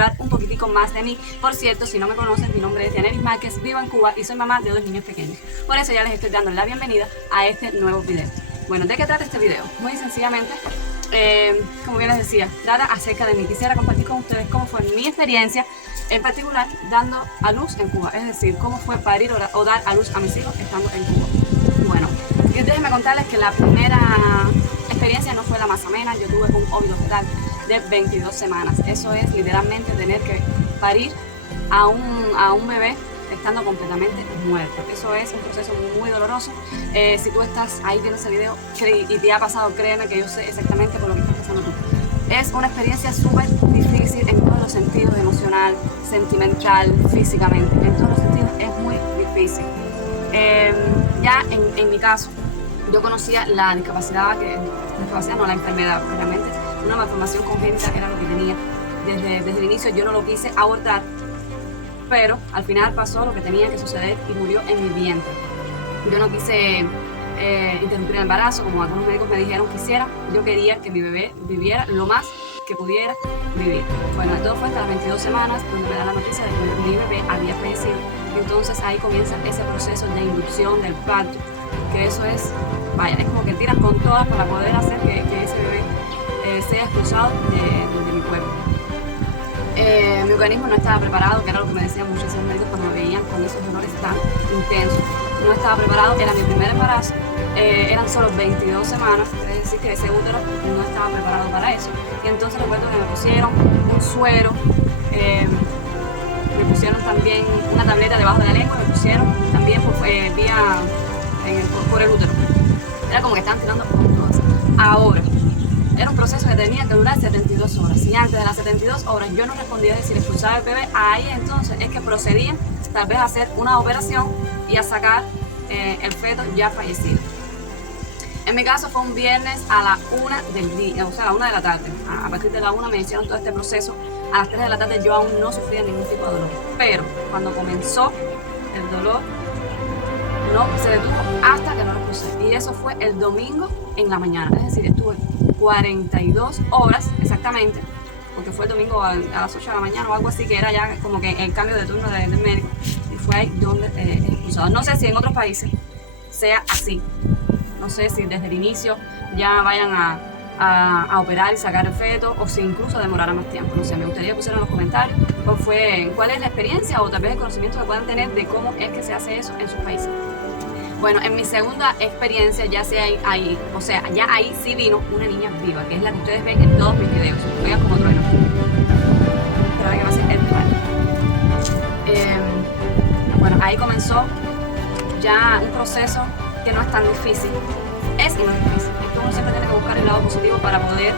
hablar un poquitico más de mí. Por cierto, si no me conocen, mi nombre es Dianeris Márquez, vivo en Cuba y soy mamá de 2 niños pequeños. Por eso ya les estoy dando la bienvenida a este nuevo video. Bueno, ¿de qué trata este video? Muy sencillamente, como bien les decía, trata acerca de mí. Quisiera compartir con ustedes cómo fue mi experiencia, en particular dando a luz en Cuba, es decir, cómo fue parir o dar a luz a mis hijos estando en Cuba. Bueno, y déjenme contarles que la primera experiencia no fue la más amena. Yo tuve un óvulo fetal de 22 semanas. Eso es literalmente tener que parir a un bebé estando completamente muerto. Eso es un proceso muy doloroso. Si tú estás ahí viendo ese video y te ha pasado, créeme que yo sé exactamente por lo que estás pasando tú. Es una experiencia súper difícil en todos los sentidos, emocional, sentimental, físicamente. En todos los sentidos es muy difícil. Ya en mi caso, yo conocía la discapacidad, la enfermedad, realmente una malformación congénita era lo que tenía. Desde el inicio yo no lo quise abortar, pero al final pasó lo que tenía que suceder y murió en mi vientre. Yo no quise interrumpir el embarazo, como algunos médicos me dijeron que hiciera. Yo quería que mi bebé viviera lo más que pudiera vivir. Bueno, todo fue hasta las 22 semanas donde me da la noticia de que mi bebé había fallecido. Entonces ahí comienza ese proceso de inducción del parto, que eso es, vaya, es como que tiran con todas para poder hacer que ese bebé sea expulsado de mi cuerpo. Mi organismo no estaba preparado, que era lo que me decían muchísimos médicos cuando me veían con esos dolores tan intensos. No estaba preparado, era mi primer embarazo, eran solo 22 semanas, es decir, que ese útero no estaba preparado para eso. Y entonces recuerdo que me pusieron un suero, me pusieron también una tableta debajo de la lengua, me pusieron también por el útero. Era como que estaban tirando con cosas. Ahora, era un proceso que tenía que durar 72 horas. Y antes de las 72 horas yo no respondía a decir expulsar al bebé, ahí entonces es que procedían tal vez a hacer una operación y a sacar el feto ya fallecido. En mi caso fue un viernes a la 1 del día, o sea, a la 1 de la tarde. A partir de la 1 me hicieron todo este proceso. A las 3 de la tarde yo aún no sufría ningún tipo de dolor. Pero cuando comenzó el dolor, no se detuvo hasta que no lo expulsé. Y eso fue el domingo en la mañana. Es decir, estuve 42 horas exactamente, porque fue el domingo a las 8 de la mañana o algo así, que era ya como que el cambio de turno del médico. Y fue ahí donde expulsado. No sé si en otros países sea así. No sé si desde el inicio ya vayan a operar y sacar el feto, o si incluso demorará más tiempo. No sé, me gustaría que pusieran en los comentarios cuál es la experiencia o tal vez el conocimiento que puedan tener de cómo es que se hace eso en sus países. Bueno, en mi segunda experiencia ya ahí sí vino una niña viva, que es la que ustedes ven en todos mis videos. Vean como trueno. Pero que va a ser el bueno, ahí comenzó ya un proceso que no es tan difícil. Es y no es difícil. Es que uno siempre tiene que buscar el lado positivo para poder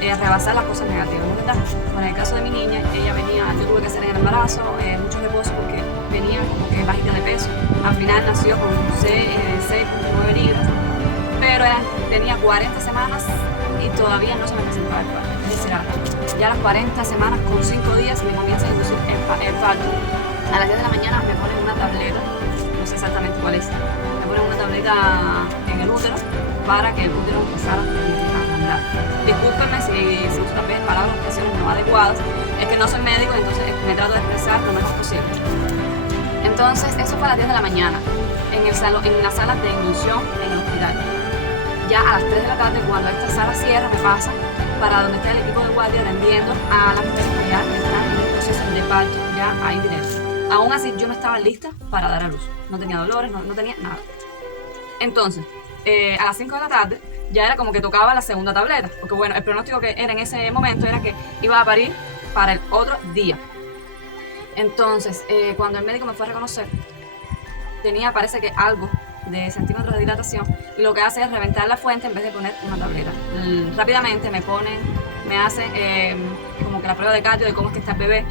rebasar las cosas negativas, ¿verdad? Bueno, en el caso de mi niña, ella venía, yo tuve que hacer en el embarazo mucho reposo porque venía como que bajita de peso. Al final nació con 6,9 libras, pero tenía 40 semanas y todavía no se me presentaba el parto. Es decir, ya a las 40 semanas con 5 días me comienza a inducir el parto. A las 10 de la mañana me ponen una tableta, no sé exactamente cuál es, me ponen una tableta en el útero para que el útero empezara a andar. Discúlpenme si uso tal vez palabras o expresiones no adecuadas, es que no soy médico, entonces me trato de expresar lo mejor posible. Entonces, eso fue a las 10 de la mañana, en la sala de inducción en el hospital. Ya a las 3 de la tarde, cuando esta sala cierra, me pasa para donde está el equipo de guardia atendiendo a las mujeres que ya están en el proceso de parto, ya ahí directo. Aún así, yo no estaba lista para dar a luz. No tenía dolores, no tenía nada. Entonces, a las 5 de la tarde, ya era como que tocaba la segunda tableta. Porque bueno, el pronóstico que era en ese momento era que iba a parir para el otro día. Entonces, cuando el médico me fue a reconocer, tenía, parece que algo de centímetros de dilatación, y lo que hace es reventar la fuente en vez de poner una tableta. Rápidamente me hacen como que la prueba de cardio de cómo es que está el bebé,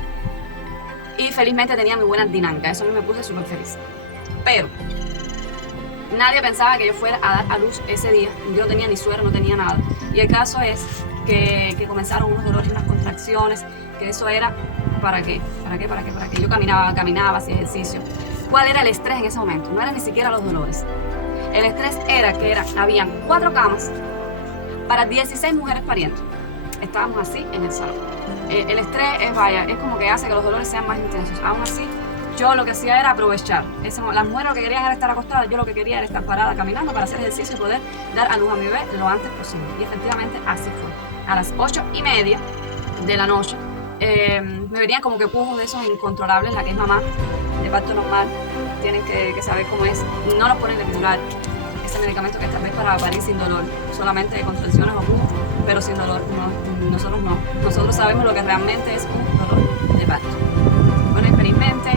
y felizmente tenía muy buena dinámica. Eso a mí me puse súper feliz. Pero nadie pensaba que yo fuera a dar a luz ese día. Yo no tenía ni suero, no tenía nada. Y el caso es que comenzaron unos dolores, unas contracciones, que eso era ¿para qué? Yo caminaba, hacía ejercicio. ¿Cuál era el estrés en ese momento? No era ni siquiera los dolores. El estrés era que habían 4 camas para 16 mujeres parientes. Estábamos así en el salón. el estrés es como que hace que los dolores sean más intensos. Aún así, yo lo que hacía era aprovechar. Las mujeres lo que querían era estar acostadas, yo lo que quería era estar parada caminando para hacer ejercicio y poder dar a luz a mi bebé lo antes posible. Y efectivamente así fue. A las 8:30 de la noche me venían como que pujos de esos incontrolables. La que es mamá de parto normal tienen que saber cómo es. No los ponen epidural, ese medicamento que tal vez para parir sin dolor, solamente contracciones o pujos, pero sin dolor. No, nosotros no. Nosotros sabemos lo que realmente es un dolor de parto. Bueno, infelizmente,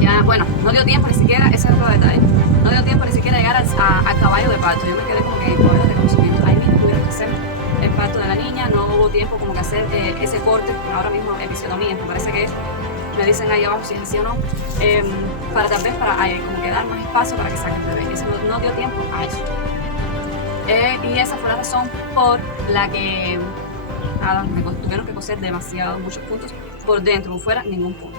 ya, bueno, no dio tiempo ni siquiera, ese es otro detalle, no dio tiempo ni siquiera llegar al caballo de parto. Yo me quedé como que en poder de conocimiento. Ahí mismo tuvieron que hacer el parto de la niña, no hubo tiempo como que hacer ese corte, ahora mismo episiotomía, me parece que es, me dicen ahí abajo si es así o no, para tal vez como que dar más espacio para que saque el bebé. Eso no dio tiempo a eso. Y esa fue la razón por la que me tuvieron que coser muchos puntos por dentro, no fuera ningún punto.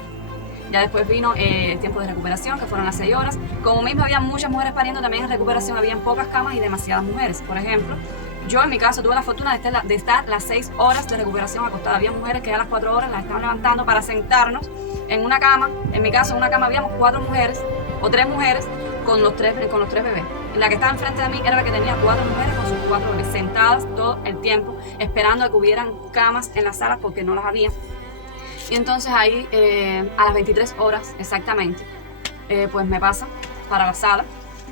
Ya después vino el tiempo de recuperación, que fueron las 6 horas. Como mismo había muchas mujeres pariendo, también en recuperación habían pocas camas y demasiadas mujeres. Por ejemplo, yo en mi caso tuve la fortuna de estar las 6 horas de recuperación acostada. Había mujeres que a las 4 horas las estaban levantando para sentarnos en una cama. En mi caso, en una cama habíamos 4 mujeres o 3 mujeres con los tres bebés. La que estaba enfrente de mí era la que tenía 4 mujeres con sus 4 bebés, sentadas todo el tiempo, esperando a que hubieran camas en la sala porque no las había. Y entonces ahí, a las 23 horas exactamente, pues me pasa para la sala.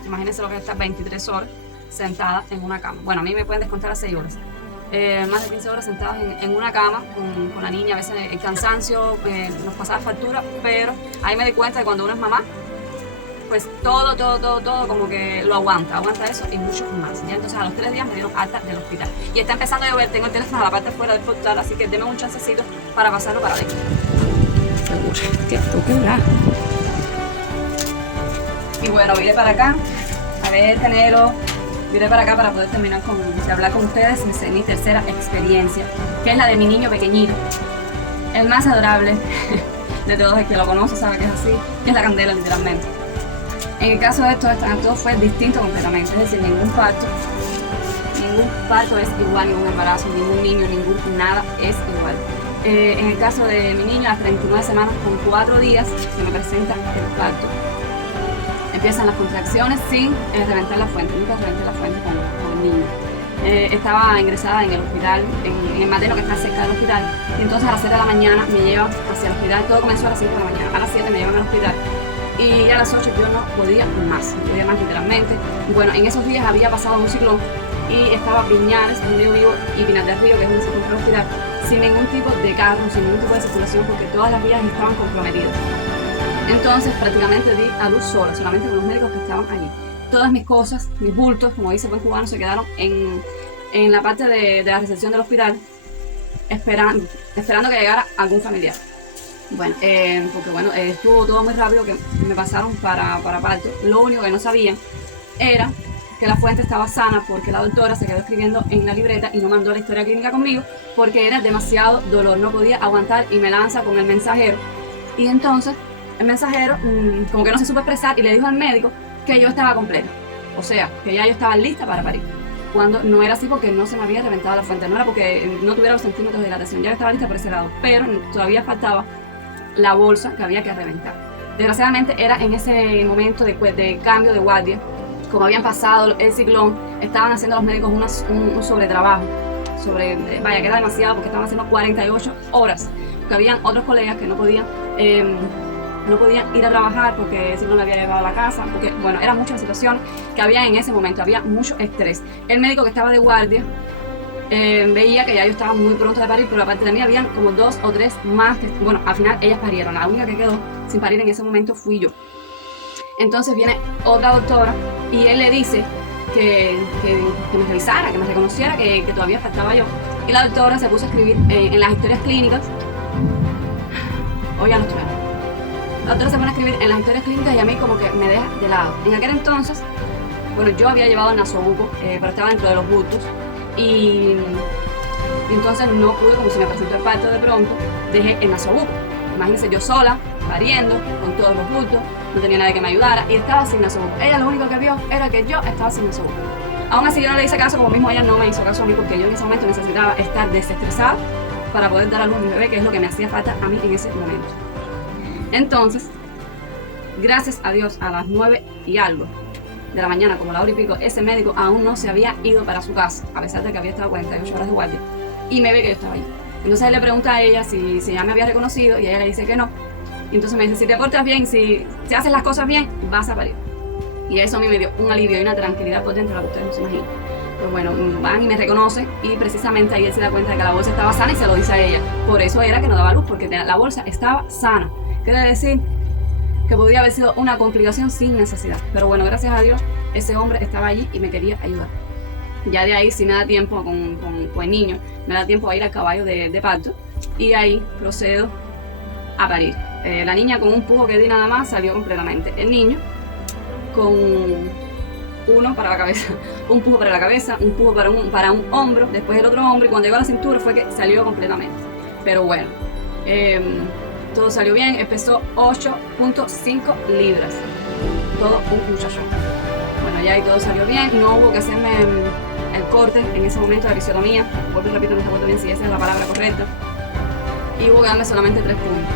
Imagínense lo que es estar 23 horas sentada en una cama. Bueno, a mí me pueden descontar las 6 horas. Más de 15 horas sentadas en una cama con la niña. A veces el cansancio nos pasaba factura, pero ahí me di cuenta de cuando uno es mamá, pues todo como que lo aguanta eso y mucho más. Ya entonces a los 3 días me dieron alta del hospital. Y está empezando a llover, tengo el teléfono a la parte afuera del portal, así que denme un chancecito para pasarlo para adentro. ¿Qué toca? Y bueno, vine para acá, a ver, enero, vine para acá para poder terminar de hablar con ustedes mi tercera experiencia, que es la de mi niño pequeñito, el más adorable de todos. El que lo conoce sabe que es así, es la candela literalmente. En el caso de esto fue distinto completamente, es decir, ningún parto es igual, ningún embarazo, ningún niño, nada es igual. En el caso de mi niño, a las 39 semanas con 4 días se me presenta el parto. Empiezan las contracciones sin reventar la fuente, nunca reventé la fuente con el niño. Estaba ingresada en el hospital, en el materno que está cerca del hospital, y entonces a las 7 de la mañana me llevan hacia el hospital. Todo comenzó a las 5 de la mañana, a las 7 me llevan al hospital. Y a las 8 yo no podía más literalmente. Y bueno, en esos días había pasado un ciclón y estaba Piñares, en Río Vivo, y Pinar del Río, que es donde se encuentra el hospital, sin ningún tipo de carro, sin ningún tipo de circulación, porque todas las vías estaban comprometidas. Entonces prácticamente di a luz sola, solamente con los médicos que estaban allí. Todas mis cosas, mis bultos, como dice buen cubano, se quedaron en la parte de la recepción del hospital, esperando que llegara algún familiar. Bueno, porque bueno, estuvo todo muy rápido, que me pasaron para parto. Lo único que no sabían era que la fuente estaba sana, porque la doctora se quedó escribiendo en la libreta y no mandó la historia clínica conmigo porque era demasiado dolor, no podía aguantar, y me lanza con el mensajero. Y entonces el mensajero como que no se supo expresar y le dijo al médico que yo estaba completa, o sea, que ya yo estaba lista para parir, cuando no era así, porque no se me había reventado la fuente, no era porque no tuviera los centímetros de dilatación, ya estaba lista por ese lado, pero todavía faltaba la bolsa que había que reventar. Desgraciadamente era en ese momento de cambio de guardia, como habían pasado el ciclón, estaban haciendo los médicos un sobretrabajo, que era demasiado, porque estaban haciendo 48 horas, porque habían otros colegas que no podían ir a trabajar porque el ciclón me había llevado a la casa, porque bueno, era mucha situación que había en ese momento, había mucho estrés. El médico que estaba de guardia veía que ya yo estaba muy pronto de parir, pero aparte de mí habían como 2 o 3 más que, bueno, al final ellas parieron. La única que quedó sin parir en ese momento fui yo. Entonces viene otra doctora y él le dice que me revisara, que me reconociera, que todavía faltaba yo. Y la doctora se puso a escribir en las historias clínicas. Hoy ya no estoy. La doctora se pone a escribir en las historias clínicas y a mí como que me deja de lado. En aquel entonces, bueno, yo había llevado el nasobuco, pero estaba dentro de los bultos. Y entonces no pude, como se me presentó el parto de pronto, dejé el nasobuco. Imagínense, yo sola, pariendo, con todos los bultos, no tenía nadie que me ayudara y estaba sin nasobuco. Ella lo único que vio era que yo estaba sin nasobuco. Aún así yo no le hice caso, como mismo ella no me hizo caso a mí, porque yo en ese momento necesitaba estar desestresada para poder dar a luz a mi bebé, que es lo que me hacía falta a mí en ese momento. Entonces, gracias a Dios, a las 9 y algo de la mañana, como la hora y pico, ese médico aún no se había ido para su casa, a pesar de que había estado 48 horas de guardia, y me ve que yo estaba allí. Entonces él le pregunta a ella si ya me había reconocido, y ella le dice que no. Y entonces me dice, si te portas bien, si haces las cosas bien, vas a parir. Y eso a mí me dio un alivio y una tranquilidad por dentro, la que ustedes no se imaginan. Pues bueno, van y me reconocen, y precisamente ahí él se da cuenta de que la bolsa estaba sana y se lo dice a ella. Por eso era que no daba luz, porque la bolsa estaba sana. Quiere decir que podría haber sido una complicación sin necesidad. Pero bueno, gracias a Dios, ese hombre estaba allí y me quería ayudar. Ya de ahí sí me da tiempo con el niño, me da tiempo a ir al caballo de parto, y ahí procedo a parir. La niña con un pujo que di nada más salió completamente. El niño con uno para la cabeza, un pujo para la cabeza, un pujo para un hombro, después el otro hombro, y cuando llegó a la cintura fue que salió completamente. Pero bueno, todo salió bien. Pesó 8.5 libras, todo un muchacho. Bueno, ya ahí todo salió bien, no hubo que hacerme el corte en ese momento de la episiotomía, vuelvo y repito, no se acuerdo bien si esa es la palabra correcta, y hubo que darme solamente 3 puntos.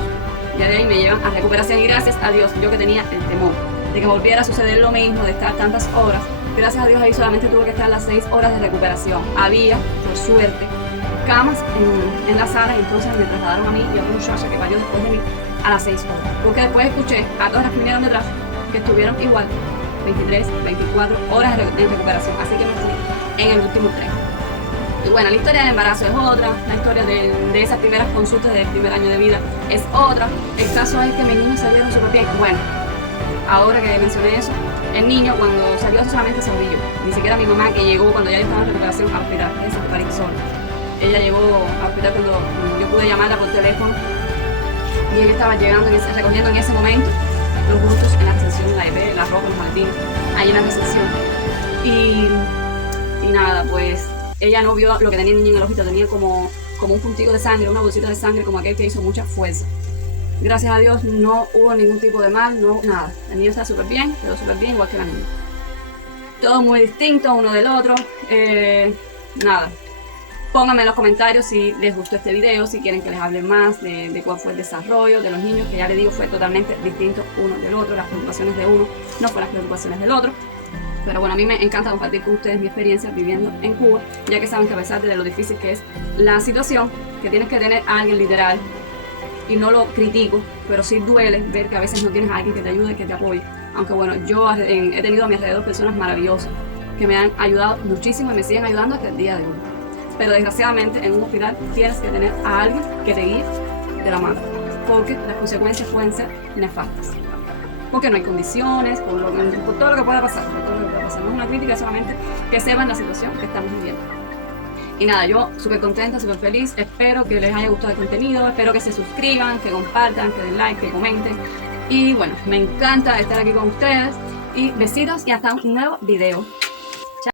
Ya de ahí me llevan a recuperación, y gracias a Dios, yo que tenía el temor de que volviera a suceder lo mismo, de estar tantas horas, gracias a Dios ahí solamente tuve que estar las 6 horas de recuperación. Había, por suerte, camas en la sala, y entonces me trasladaron a mí y a otro muchacho que parió después de mí a las 6 horas. Porque después escuché a todas las que vinieron detrás que estuvieron igual 23, 24 horas en recuperación, así que me fui en el último tren. Y bueno, la historia del embarazo es otra, la historia de esas primeras consultas del primer año de vida es otra. El caso es que mis niños salieron súper bien. Bueno, ahora que mencioné eso, el niño cuando salió solamente se orilló. Ni siquiera mi mamá, que llegó cuando ya estaba en recuperación, al hospital, esa parí sola. Ella llegó al hospital cuando yo pude llamarla por teléfono, y ella estaba llegando, recogiendo en ese momento los bultos en la recepción, la bebé, la ropa, los maletines, ahí en la recepción. Y nada, pues ella no vio lo que tenía el niño en el ojito, tenía como un puntico de sangre, una bolsita de sangre, como aquel que hizo mucha fuerza. Gracias a Dios no hubo ningún tipo de mal, no, nada. El niño está súper bien, quedó súper bien, igual que la niña. Todo muy distinto uno del otro. Nada. Pónganme en los comentarios si les gustó este video, si quieren que les hable más de cuál fue el desarrollo de los niños, que ya les digo fue totalmente distinto uno del otro. Las preocupaciones de uno no fueron las preocupaciones del otro. Pero bueno, a mí me encanta compartir con ustedes mi experiencia viviendo en Cuba, ya que saben que a pesar de lo difícil que es la situación, que tienes que tener a alguien literal, y no lo critico, pero sí duele ver que a veces no tienes a alguien que te ayude, que te apoye. Aunque bueno, yo he tenido a mi alrededor personas maravillosas que me han ayudado muchísimo y me siguen ayudando hasta el día de hoy. Pero desgraciadamente en un hospital tienes que tener a alguien que te guíe de la mano, porque las consecuencias pueden ser nefastas. Porque no hay condiciones, por todo lo que pueda pasar, por todo lo que pueda pasar. No es una crítica, solamente que sepan la situación que estamos viviendo. Y nada, yo súper contenta, súper feliz. Espero que les haya gustado el contenido, espero que se suscriban, que compartan, que den like, que comenten. Y bueno, me encanta estar aquí con ustedes. Y besitos y hasta un nuevo video.